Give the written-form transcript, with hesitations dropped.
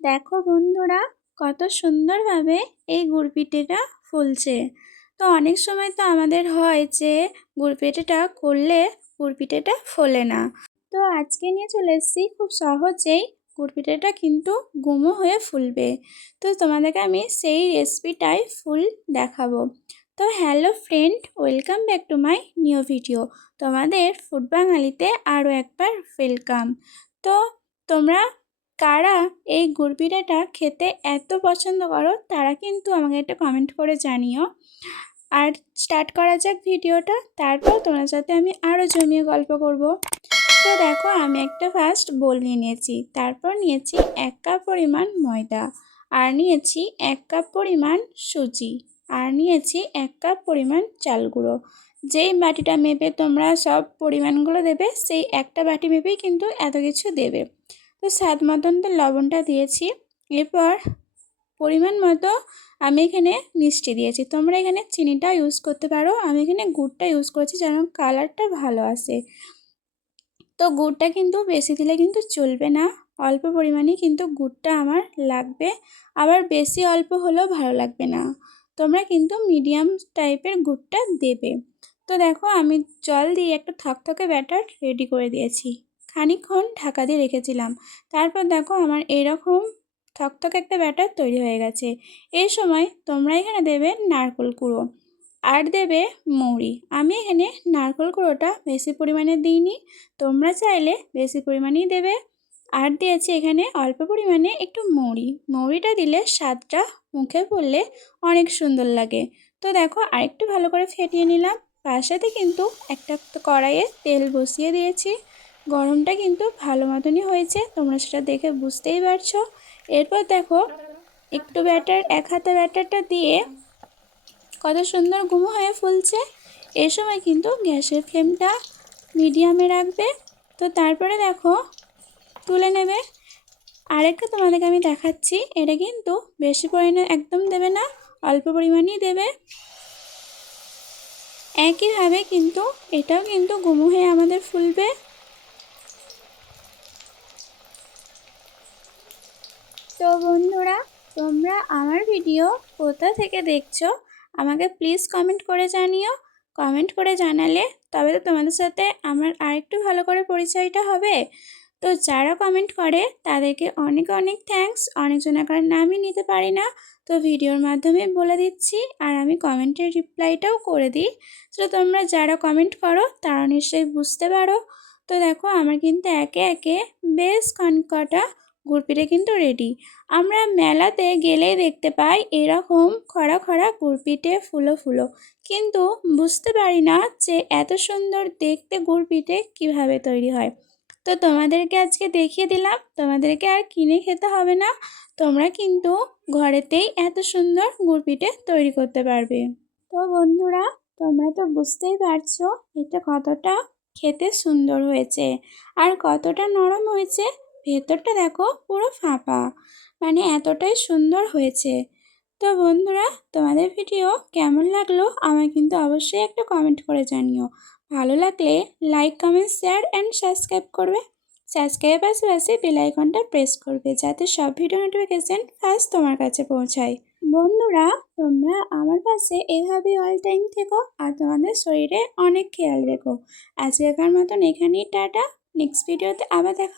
দেখো বন্ধুরা, কত সুন্দরভাবে এই গুড় পিঠেটা ফুলছে। তো অনেক সময় তো আমাদের হয় যে গুড় পিঠেটা করলে গুড় পিঠেটা ফোলে না। তো আজকে নিয়ে চলে এসেছি খুব সহজেই গুড় পিঠেটা কিন্তু গুমো হয়ে ফুলবে। তো তোমাদেরকে আমি সেই রেসিপিটাই ফুল দেখাবো। তো hello friend, welcome back to my new video. তোমাদের ফুড বাঙালিতে আরও একবার ওয়েলকাম। তো তোমরা কারা এই গুড় পিঠাটা খেতে এত পছন্দ করো তারা কিন্তু আমাকে একটা কমেন্ট করে জানিও। আর স্টার্ট করা যাক ভিডিওটা, তারপর তোমার সাথে আমি আরও জমিয়ে গল্প করব। তো দেখো, আমি একটা ফার্স্ট বোল নিয়ে নিয়েছি, তারপর নিয়েছি 1 কাপ পরিমাণ ময়দা, আর নিয়েছি 1 কাপ পরিমাণ সুজি, আর নিয়েছি 1 কাপ পরিমাণ চাল গুঁড়ো। যেই বাটিটা মেপে তোমরা সব পরিমাণগুলো দেবে সেই একটা বাটি মেপেই কিন্তু এত কিছু দেবে। তো স্বাদ মতন তো লবণটা দিয়েছি। এরপর পরিমাণ মতো আমি এখানে মিষ্টি দিয়েছি, তোমরা এখানে চিনিটা ইউজ করতে পারো, আমি এখানে গুড়টা ইউজ করেছি যেন কালারটা ভালো আসে। তো গুড়টা কিন্তু বেশি দিলে কিন্তু চলবে না, অল্প পরিমাণেই কিন্তু গুড়টা আমার লাগবে, আবার বেশি অল্প হলেও ভালো লাগবে না। তোমরা কিন্তু মিডিয়াম টাইপের গুড়টা দেবে। তো দেখো, আমি জল দিয়ে একটা থকথকে ব্যাটার রেডি করে দিয়েছি, খানিকক্ষণ ঢাকা দিয়ে রেখেছিলাম। তারপর দেখো, আমার এরকম থকথকে একটা ব্যাটার তৈরি হয়ে গেছে। এই সময় তোমরা এখানে দেবে নারকেল কুড়ো আর দেবে মৌরি। আমি এখানে নারকেল কুড়োটা বেশি পরিমাণে দিইনি, তোমরা চাইলে বেশি পরিমাণেই দেবে। আর দিয়েছি এখানে অল্প পরিমাণে একটু মৌরিটা দিলে স্বাদটা মুখে পড়লে অনেক সুন্দর লাগে। তো দেখো, আরেকটু ভালো করে ফেটিয়ে নিলাম। পাশেতে কিন্তু একটা কড়াইয়ে তেল বসিয়ে দিয়েছি, গরমটা কিন্তু ভালো মতনই হয়েছে, তোমরা সেটা দেখে বুঝতেই পারছো। এরপর দেখো, একটু ব্যাটার, এক হাতে ব্যাটারটা দিয়ে কত সুন্দর গুমো হয়ে ফুলছে। এই সময় কিন্তু গ্যাসের ফ্লেমটা মিডিয়ামে রাখবে। তো তারপরে দেখো, তুলে নেবে। আরেকটা তোমাদেরকে আমি দেখাচ্ছি, এটা কিন্তু বেশি পরিমাণে একদম দেবে না, অল্প পরিমাণেই দেবে। একইভাবে কিন্তু এটাও কিন্তু গুমো হয়ে আমাদের ফুলবে। তো বন্ধুরা, তোমরা আমার ভিডিও কোথা থেকে দেখছো আমাকে প্লিজ কমেন্ট করে জানিও। কমেন্ট করে জানালে তবে তো তোমাদের সাথে আমার আরেকটু ভালো করে পরিচয়টা হবে। তো যারা কমেন্ট করে তাদেরকে অনেক অনেক থ্যাঙ্কস। অনেকজনের নামই নিতে পারি না, তো ভিডিওর মাধ্যমে বলে দিচ্ছি, আর আমি কমেন্টের রিপ্লাইটাও করে দিই। তো তোমরা যারা কমেন্ট করো তারা নিশ্চয়ই বুঝতে পারো। তো দেখো, আমার কিন্তু একে একে বেশ কটা গুড় পিঠে কিন্তু রেডি। আমরা মেলাতে গেলেই দেখতে পাই এরকম খরা খরা গুড় পিঠে ফুলো ফুলো, কিন্তু বুঝতে পারি না যে এত সুন্দর দেখতে গুড় পিঠে কীভাবে তৈরি হয়। তো তোমাদেরকে আজকে দেখিয়ে দিলাম, তোমাদেরকে আর কিনে খেতে হবে না, তোমরা কিন্তু ঘরেতেই এত সুন্দর গুড় পিঠে তৈরি করতে পারবে। তো বন্ধুরা, তোমরা তো বুঝতেই পারছো এটা কতটা খেতে সুন্দর হয়েছে আর কতটা নরম হয়েছে। ভেতরটা দেখো পুরো ফাঁপা, মানে এতটাই সুন্দর হয়েছে। তো বন্ধুরা, তোমাদের ভিডিও কেমন লাগলো আমায় কিন্তু অবশ্যই একটা কমেন্ট করে জানিও। ভালো লাগলে like, comment, share and subscribe করবে। সাবস্ক্রাইবের পাশাপাশি বেল আইকনটা প্রেস করবে যাতে সব ভিডিও নোটিফিকেশান ফার্স্ট তোমার কাছে পৌঁছায়। বন্ধুরা, তোমরা আমার পাশে এভাবেই অল টাইম থেকো আর তোমাদের শরীরে অনেক খেয়াল রেখো। আজকেকার মতন এখানেই টাটা, নেক্সট ভিডিওতে আবার দেখা।